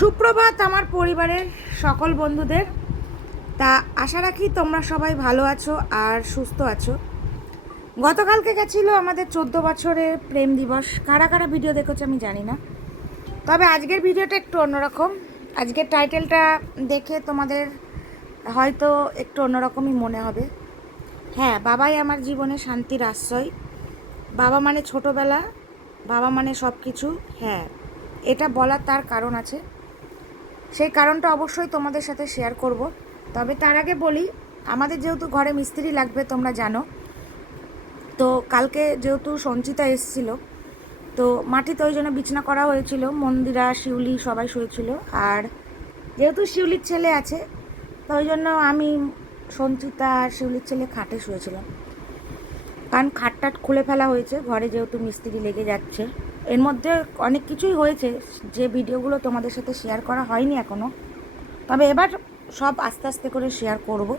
সুপ্রভাত আমার পরিবারের সকল বন্ধুদের। তা আশা রাখি তোমরা সবাই ভালো আছো আর সুস্থ আছো। গতকালকে গেছিল আমাদের চোদ্দ বছরের প্রেম দিবস। কারা কারা ভিডিও দেখেছ আমি জানি না। তবে আজকের ভিডিওটা একটু অন্যরকম। আজকের টাইটেলটা দেখে তোমাদের হয়তো একটু অন্যরকমই মনে হবে। হ্যাঁ বাবাই আমার জীবনে শান্তির আশ্রয়। বাবা মানে ছোটোবেলা, বাবা মানে সব কিছু হ্যাঁ এটা বলার তার কারণ আছে। সেই কারণটা অবশ্যই তোমাদের সাথে শেয়ার করব। তবে তার আগে বলি, আমাদের যেহেতু ঘরে মিস্ত্রি লাগবে তোমরা জানো। তো কালকে যেহেতু সঞ্চিতা এসছিল, তো মাটিতে ওই জন্য বিছনা করা হয়েছিল, মন্দিরা, শিউলি সবাই শুয়েছিল। আর যেহেতু শিউলির ছেলে আছে, তো ওই জন্য আমি, সঞ্চিতা আর শিউলির ছেলে খাটে শুয়েছিলাম। কারণ খাটটাট খুলে ফেলা হয়েছে, ঘরে যেহেতু মিস্ত্রি লেগে যাচ্ছে। এর মধ্যে অনেক কিছুই হয়েছে, যে ভিডিওগুলো তোমাদের সাথে শেয়ার করা হয়নি এখনও তবে এবার সব আস্তে আস্তে করে শেয়ার করব।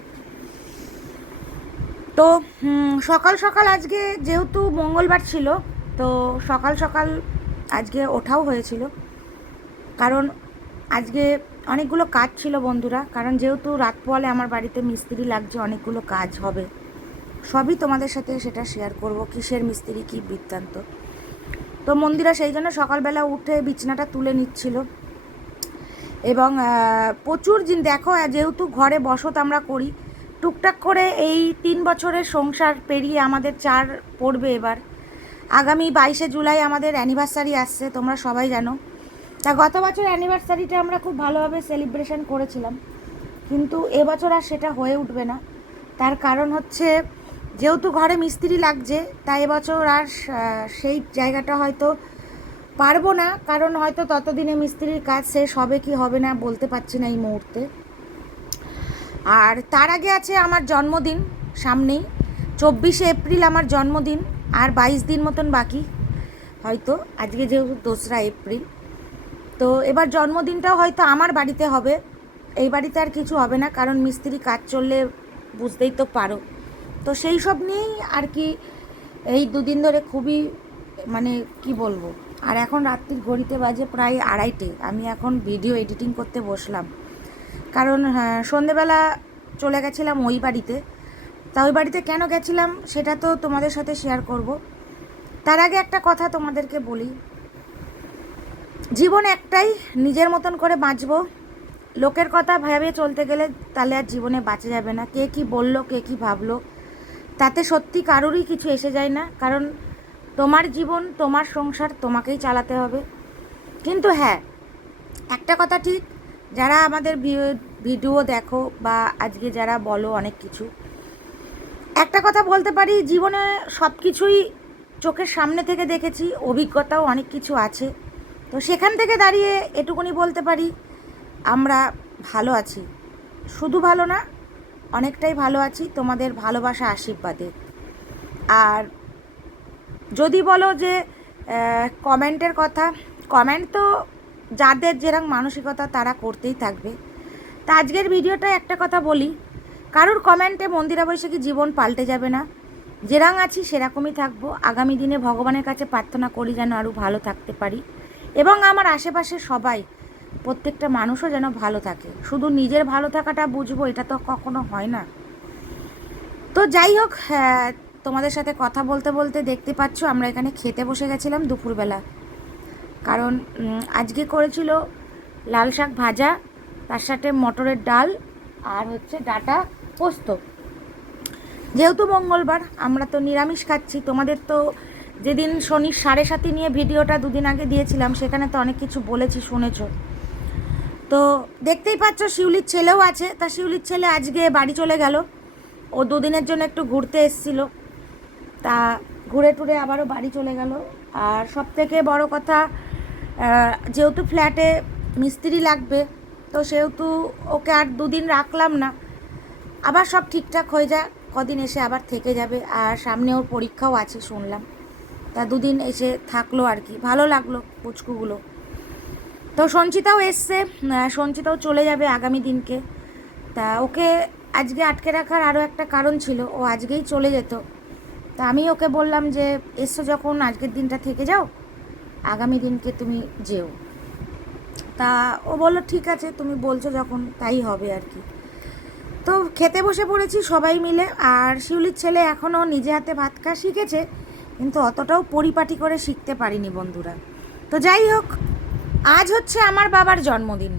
তো সকাল সকাল আজকে যেহেতু মঙ্গলবার ছিল, তো সকাল সকাল আজকে ওঠাও হয়েছিল। কারণ আজকে অনেকগুলো কাজ ছিল বন্ধুরা, কারণ যেহেতু রাত পোয়ালে আমার বাড়িতে মিস্ত্রি লাগছে, অনেকগুলো কাজ হবে। সবই তোমাদের সাথে সেটা শেয়ার করব, কিসের মিস্ত্রি, কী বৃত্তান্ত। তো মন্দিরা সেই জন্য সকালবেলা উঠে বিছনাটা তুলে নিচ্ছিল। এবং প্রচুর জিন, দেখো, যেহেতু ঘরে বসত আমরা করি, টুকটাক করে এই তিন বছরের সংসার পেরিয়ে আমাদের চার পড়বে এবার। আগামী বাইশে জুলাই আমাদের অ্যানিভার্সারি আসছে, তোমরা সবাই জানো। তা গত বছর অ্যানিভার্সারিটা আমরা খুব ভালোভাবে সেলিব্রেশন করেছিলাম। কিন্তু এবছর আর সেটা হয়ে উঠবে না। তার কারণ হচ্ছে যেহেতু ঘরে মিস্ত্রি লাগছে, তাই এবছর আর সেই জায়গাটা হয়তো পারব না, কারণ হয়তো ততদিনে মিস্ত্রির কাজ শেষ হবে কি হবে না বলতে পারছি না এই মুহূর্তে। আর তার আগে আছে আমার জন্মদিন সামনেই, চব্বিশে এপ্রিল আমার জন্মদিন, আর বাইশ দিন মতন বাকি, হয়তো আজকে যেহেতু দোসরা এপ্রিল। তো এবার জন্মদিনটাও হয়তো আমার বাড়িতে হবে, এই বাড়িতে আর কিছু হবে না, কারণ মিস্ত্রি কাজ চললে বুঝতেই তো পারো। তো সেই সব নিয়েই আর কি এই দুদিন ধরে খুবই মানে কি বলব আর এখন রাত্রির ঘড়িতে বাজে প্রায় আড়াইটে। আমি এখন ভিডিও এডিটিং করতে বসলাম। কারণ হ্যাঁ, সন্ধেবেলা চলে গেছিলাম ওই বাড়িতে। তা ওই বাড়িতে কেন গেছিলাম সেটা তো তোমাদের সাথে শেয়ার করব। তার আগে একটা কথা তোমাদেরকে বলি। জীবন একটাই নিজের মতন করে বাঁচবো। লোকের কথা ভেবে চলতে গেলে তাহলে আর জীবনে বাঁচা যাবে না। কে কি বলল কে কি ভাবলো তাতে সত্যি কারোরই কিছু এসে যায় না। কারণ তোমার জীবন, তোমার সংসার তোমাকেই চালাতে হবে। কিন্তু হ্যাঁ একটা কথা ঠিক, যারা আমাদের ভিডিও দেখো বা আজকে যারা বলো অনেক কিছু, একটা কথা বলতে পারি, জীবনে সব কিছুই চোখের সামনে থেকে দেখেছি, অভিজ্ঞতাও অনেক কিছু আছে। তো সেখান থেকে দাঁড়িয়ে এটুকুনি বলতে পারি, আমরা ভালো আছি। শুধু ভালো না অনেকটাই ভালো আছি, তোমাদের ভালোবাসা আশীর্বাদে। আর যদি বলো যে কমেন্টের কথা, কমেন্ট তো যাদের যেরকম মানসিকতা তারা করতেই থাকবে। তা আজকের ভিডিওটা একটা কথা বলি, কারোর কমেন্টে মন্দিরা বৈশাখী জীবন পাল্টে যাবে না। যেরাং আছি সেরকমই থাকব। আগামী দিনে ভগবানের কাছে প্রার্থনা করি যেন আরও ভালো থাকতে পারি। এবং আমার আশেপাশে সবাই প্রত্যেকটা মানুষও যেন ভালো থাকে। শুধু নিজের ভালো থাকাটা বুঝব, এটা তো কখনো হয় না। তো যাই হোক তোমাদের সাথে কথা বলতে বলতে দেখতে পাচ্ছ, আমরা এখানে খেতে বসে গেছিলাম দুপুরবেলা। কারণ আজকে করেছিল লাল শাক ভাজা, তার সাথে মটরের ডাল আর হচ্ছে ডাটা পোস্ত। যেহেতু মঙ্গলবার, আমরা তো নিরামিষ খাচ্ছি, তোমাদের তো যেদিন শনির সাড়ে সাথে নিয়ে ভিডিওটা দুদিন আগে দিয়েছিলাম, সেখানে তো অনেক কিছু বলেছি, শুনেছো। তো দেখতেই পাচ্ছ শিউলির ছেলেও আছে। তা শিউলির ছেলে আজকে বাড়ি চলে গেল। ও দুদিনের জন্য একটু ঘুরতে এসেছিল। তা ঘুরে টুরে আবারও বাড়ি চলে গেল। আর সব থেকে বড় কথা যেহেতু ফ্ল্যাটে মিস্ত্রি লাগবে, তো সেহেতু ওকে আর দুদিন রাখলাম না। আবার সব ঠিকঠাক হয়ে যায় কদিন এসে আবার থেকে যাবে। আর সামনে ওর পরীক্ষাও আছে শুনলাম। তা দুদিন এসে থাকল আর কি। ভালো লাগল পুচকুগুলো। তো সঞ্চিতাও এসছে সঞ্চিতাও চলে যাবে আগামী দিনকে। তা ওকে আজকে আটকে রাখার আরও একটা কারণ ছিল, ও আজকেই চলে যেত। তা আমি ওকে বললাম যে এসছো যখন, আজকের দিনটা থেকে যাও, আগামী দিনকে তুমি যেও। তা ও বলল, ঠিক আছে, তুমি বলছো যখন, তাই হবে আর কি। তো খেতে বসে পড়েছি সবাই মিলে, আর শিউলির ছেলে এখনও নিজে হাতে ভাত খাওয়া শিখেছে, কিন্তু অতটাও পরিপাটি করে শিখতে পারিনি বন্ধুরা। তো যাই হোক আজ হচ্ছে আমার বাবার জন্মদিন।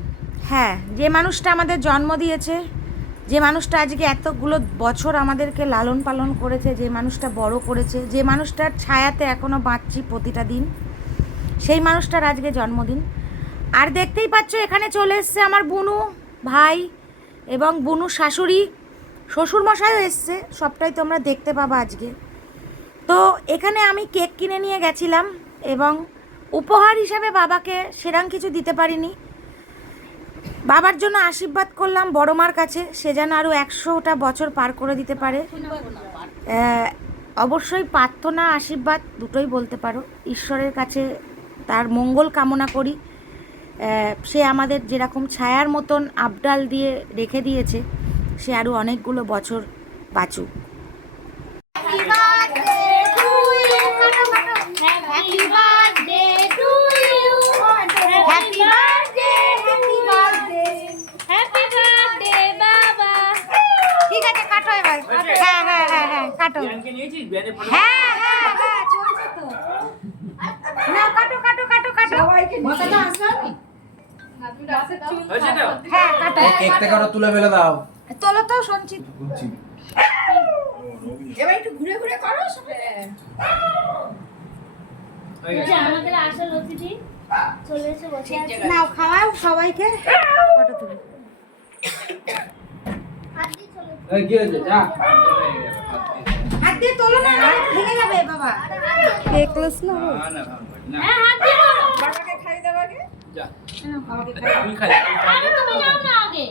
হ্যাঁ যে মানুষটা আমাদের জন্ম দিয়েছে, যে মানুষটা আজকে এতগুলো বছর আমাদেরকে লালন পালন করেছে, যে মানুষটা বড় করেছে, যে মানুষটার ছায়াতে এখনও বাঁচছি প্রতিটা দিন, সেই মানুষটার আজকে জন্মদিন। আর দেখতেই পাচ্ছ, এখানে চলে এসছে আমার বুনু ভাই এবং বুনু শাশুড়ি। শ্বশুরমশাইও এসছে, সবটাই তোমরা দেখতে পাবা আজকে। তো এখানে আমি কেক কিনে নিয়ে গেছিলাম এবং উপহার হিসাবে বাবাকে সেরাম কিছু দিতে পারিনি। বাবার জন্য আশীর্বাদ করলাম বড় মার কাছে, সে যেন আরও একশোটা বছর পার করে দিতে পারে। অবশ্যই প্রার্থনা, আশীর্বাদ দুটোই বলতে পারো। ঈশ্বরের কাছে তার মঙ্গল কামনা করি। সে আমাদের যেরকম ছায়ার মতন আবডাল দিয়ে রেখে দিয়েছে, সে আরও অনেকগুলো বছর বাঁচুক Happy birthday to you. Happy birthday, happy birthday. Happy birthday, বাবা। ঠিক আছে কাটো এবার হ্যাঁ হ্যাঁ হ্যাঁ হ্যাঁ কাটো ফটো হ্যাঁ হ্যাঁ হ্যাঁ চলছে তো। না কাটো কাটো কাটো কাটো। হ্যাঁ কাটো। কেক থেকে তুলে ফেলে দাও। তোলো তো সঞ্চিত এই যে গেছে আমাদের আসল অতিথি চলে এসে বসে আছে। নাও খাওয়াও সবাইকে। ফটো তুলি হাত দিয়ে চলে। এই কি হয়েছে? যা। হাত দিয়ে তোলো না ভেঙে যাবে বাবা। কেকলেস না না না না হ্যাঁ, হাত দিয়ে বলো। যা। তুই খাই আরে তুমি নাও না আগে।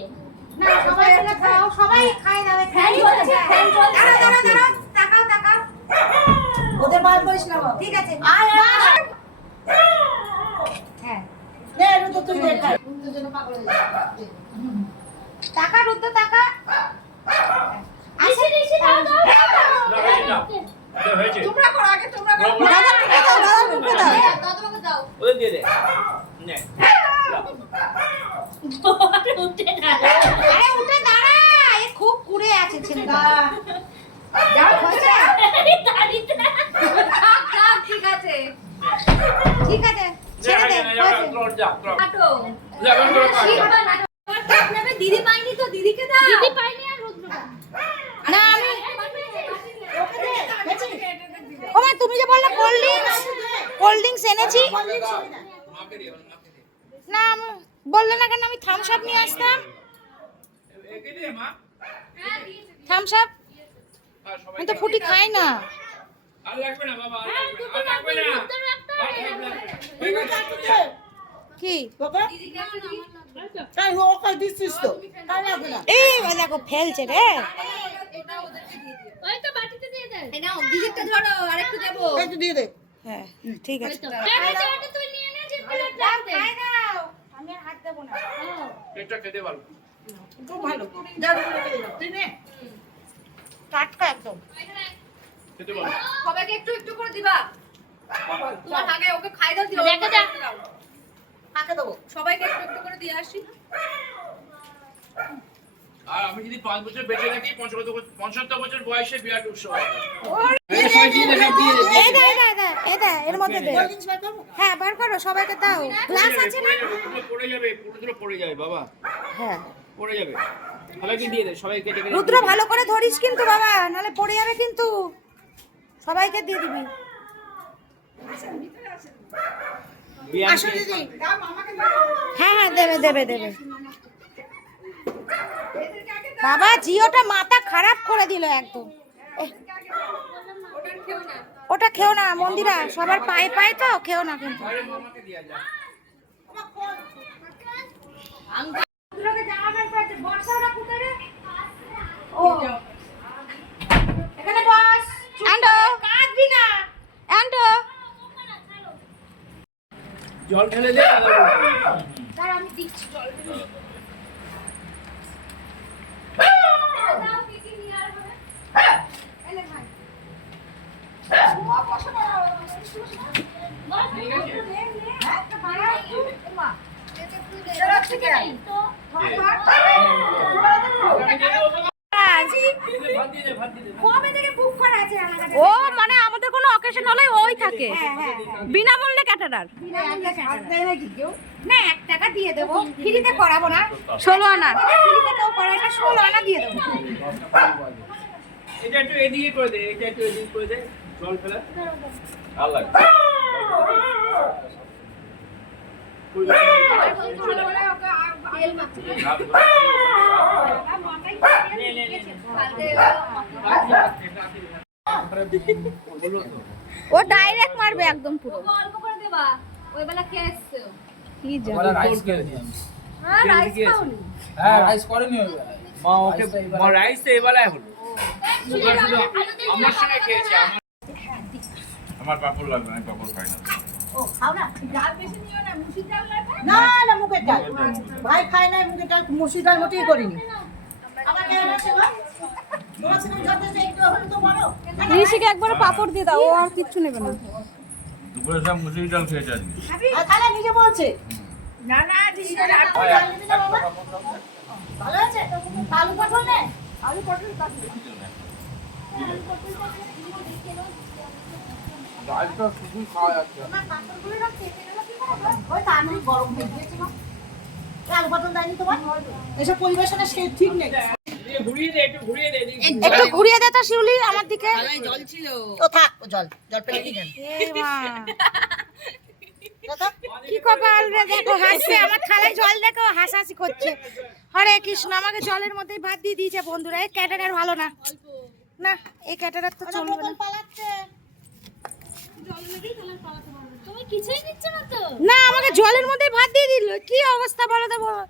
না সবাই মিলে খাও সবাই খায় দাও ফ্যান চলছে, ফ্যান চলছে। দাঁড়াও দাঁড়াও দাঁড়াও তাকাও তাকাও। ওদের বার করিস না বাবা। ঠিক আছে। হ্যাঁ। টাকা রুদ্র টাকা ঋষি, ঋষি, দাও, দাও, দাও, না, হয়েছে, দাও। নাও। যা, হয়েছে। তোমরা করো আগে তোমরা করো। দাদা মুখে দাও দাদা মুখে দাও। ওদের দিয়ে দে। নে। উঠে দাঁড়াও। আরে উঠে দাঁড়া। এ খুব কুড়ে আছে ছেলেটা। যাও হয়েছে ঠিক ঠিক ছেড়ে দে হয়েছে। দিদি পাইনি তো দিদিকে দাও। দিদি পাইনি। না আমি ওমা তুমি যে বললে কোল্ড ড্রিঙ্কস কোল্ড ড্রিঙ্কস এনেছি। না বললে না কেন আমি থামস আপ নিয়ে আসতাম। থামস আপ আমি তো ফুটি খাই না। কি? তাই ও ওকে দিছিস তো। তাই লাগবে না এই দেখো ফেলছে রে। ওই তো বাটিতে দিয়ে দে। এই নাও দিদিটা ধরো আরেকটু দেবো। একটু দিয়ে দে। হ্যাঁ ঠিক আছে। তো। এই যে ওটা তুই নিয়ে নে, যে প্লেট রাখতে। আমি আর হাত দেবো না। ও, পেটটা খেতে পারব খুব ভালো। দাও তুই নে। টাটকা একদম। সবাইকে একটু একটু করে দিবা। তোমার আগে ওকে খাই দাও দিও দেবো। সবাইকে একটু একটু করে দিয়ে আসি। আর আমি যদি পাঁচ বছর বেঁচে থাকি পঁচাত্তর বছর- বয়সে বিরাট উৎসব এর মধ্যে দে। হ্যাঁ বার করো সবাইকে দাও। গ্লাস আছে না? পড়ে যাবে পুরো পুরো পড়ে যাবে বাবা। হ্যাঁ। পড়ে যাবে। সবাইকে দিয়ে দে সবাইকে ডেকে ডেকে রুদ্র ভালো করে ধরিস কিন্তু বাবা নাহলে পড়ে যাবে কিন্তু। সবাইকে দিয়ে দিবি। হ্যাঁ হ্যাঁ দেবে দেবে দেবে। বাবা জিওটা মাথা খারাপ করে দিল একদম। ওটা খেও না মন্দিরা সবার পায়ে পায়ে তো খেও না কিন্তু। যা এখানে বস জল ঢেলে দে। আমি দিচ্ছি জল। বস, ঠিক আছে। হ্যাঁ, দেখে নেই তো। কবে থেকে বুক করা আছে রানাঘাটে ও মানে আমাদের কোনো অকেশন হলে ওই থাকে। বিনামূল্যে ক্যাটারার না এক টাকা দিয়ে দেবো। ফ্রিতে করাবো না। ষোলো আনা। ফ্রিতে কেউ করায় না ষোলো আনা দিয়ে দেবো। এটা একটু এদিকে করে দে এটা একটু এদিকে করে দে। জল ফেলা। ও ডাইরেক্ট মারবে একদম পুরো। অল্প ওই বেলা খেয়ে এসছে কি বলে রাইস করে নিয়ে হ্যাঁ রাইস খাওনি? হ্যাঁ রাইস করেনি ওই মা ওকে মা রাইস তো এবেলায় হলো। শুধু শুধু আমার সঙ্গে খেয়েছে আমার আমার পাপড় লাগবে না পাপড় খাই না। না না মুগের ডাল। ভাই খায় না মুগের ডাল মুসুর ডাল মোটেই করিনি। আমার কেন আছে গো? তোমার সঙ্গে যথেষ্ট একটু হলে তো বলো। ঋষিকে একবার পাপড় দিয়ে দাও ও আর কিচ্ছু নেবে না। দুপুরে সব মুসুরি ডাল খেয়েছে আজকে তাহলে নিজে বলছে। না না ডাল নিবি না বাবা? ভালো আছে আলু পটল নে আলু পটল ডালটা শুধু খাওয়া যাচ্ছে। ওই তো আমি গরম হয়ে গিয়েছে আলু পটল দেয়নি তোমার? এসব পরিবেশনের সে ঠিক নেই। একটু ঘুরিয়ে দে এদিকে। একটু ঘুরিয়ে দে তো শিউলি আমার দিকে। ও থাক ও জল জল পেলে কি। কি কপাল রে দেখো হাসছে। আমার খালায় জল দেখো হাসাহাসি করছে। হরে কৃষ্ণ আমাকে জলের মধ্যেই ভাত দিয়ে দিয়েছে বন্ধুরা। এই ক্যাটারার ভালো না। না এই ক্যাটারার তো চলবে না। না তো আমাকে জলের মধ্যে ভাত দিয়ে দিল। কি অবস্থা বলো তো বলো।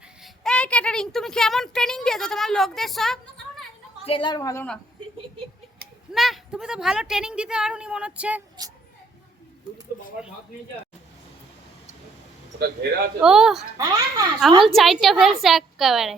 এই ক্যাটারিং তুমি কেমন ট্রেনিং দিয়েছ? তোমার লোকদের সব? ট্রেলার ভালো না। না তুমি তো ভালো ট্রেনিং দিতে পারোনি মনে হচ্ছে। ও হ্যাঁ হ্যাঁ আঙুল চাইটা ফেলছে একেবারে।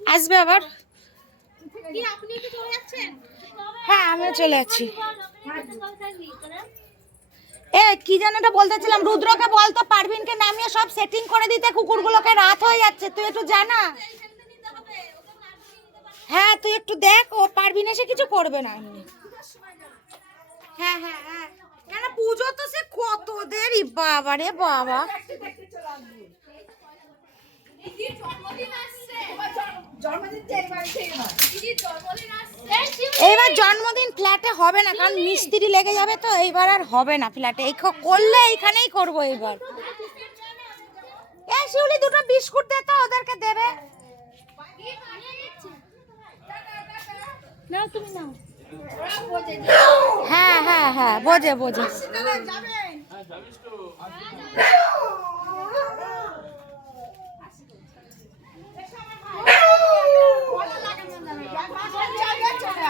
আসবে আবার? হ্যাঁ আমিও চলে যাচ্ছি। এ, কি যেন এটা বলতেছিলাম রুদ্রকে বলতো পারভিনকে নামিয়ে সব সেটিং করে দিতে। কুকুরগুলোকে রাত হয়ে যাচ্ছে। তুই একটু জানা। হ্যাঁ তুই একটু দেখ। ও, পারভিন এসে কিছু করবে না। এমনি হ্যাঁ হ্যাঁ হ্যাঁ। কেন পুজো তো সে কত দেরি বাবা রে বাবা। এইবার জন্মদিন ফ্ল্যাটে হবে না কারণ মিস্ত্রি লেগে যাবে তো এইবার আর হবে না ফ্ল্যাটে এই করলে এইখানেই করব এইবার। এ শিউলি দুটো বিস্কুট দে তো ওদেরকে দেবে। নাও তুমি নাও। হ্যাঁ হ্যাঁ হ্যাঁ বোঝে বোঝে।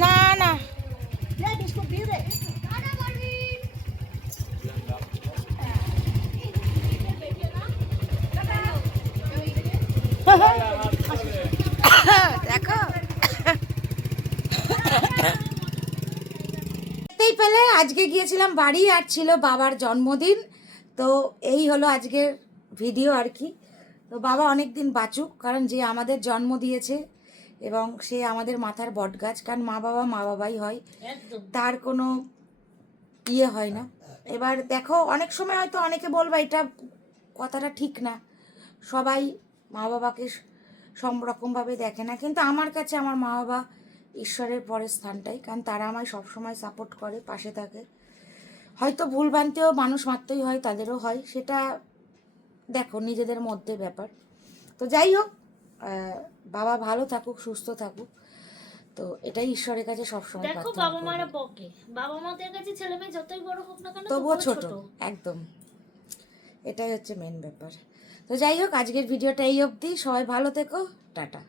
না না। দেখো। আজকে গিয়েছিলাম বাড়ি আর ছিল বাবার জন্মদিন। তো এই হলো আজকের ভিডিও আর কি। তো বাবা অনেক দিন বাঁচুক, কারণ যে আমাদের জন্ম দিয়েছে এবং সে আমাদের মাথার বটগাছ কারণ মা বাবা মা বাবাই হয় তার কোনো ইয়ে হয় না। এবার দেখো অনেক সময় হয়তো অনেকে বলবা এটা কথাটা ঠিক না। সবাই মা বাবাকে সব রকমভাবে দেখে না। কিন্তু আমার কাছে আমার মা বাবা ঈশ্বরের পরের স্থানটাই কারণ তারা আমায় সবসময় সাপোর্ট করে পাশে থাকে। হয়তো ভুল ভ্রান্তিও মানুষ মাত্রই হয় তাদেরও হয় সেটা দেখো নিজেদের মধ্যে ব্যাপার। তো যাই হোক বাবা ভালো থাকুক সুস্থ থাকুক। তো এটাই ঈশ্বরের কাছে সবসময় দেখো বাবা মারা বকে। বাবা মাদের কাছে ছেলে মেয়ে যতই বড় হোক না কেন তবুও ছোট। একদম। এটাই হচ্ছে মেন ব্যাপার। তো যাই হোক আজকের ভিডিওটা এই অবধি। সবাই ভালো থেকো। টাটা।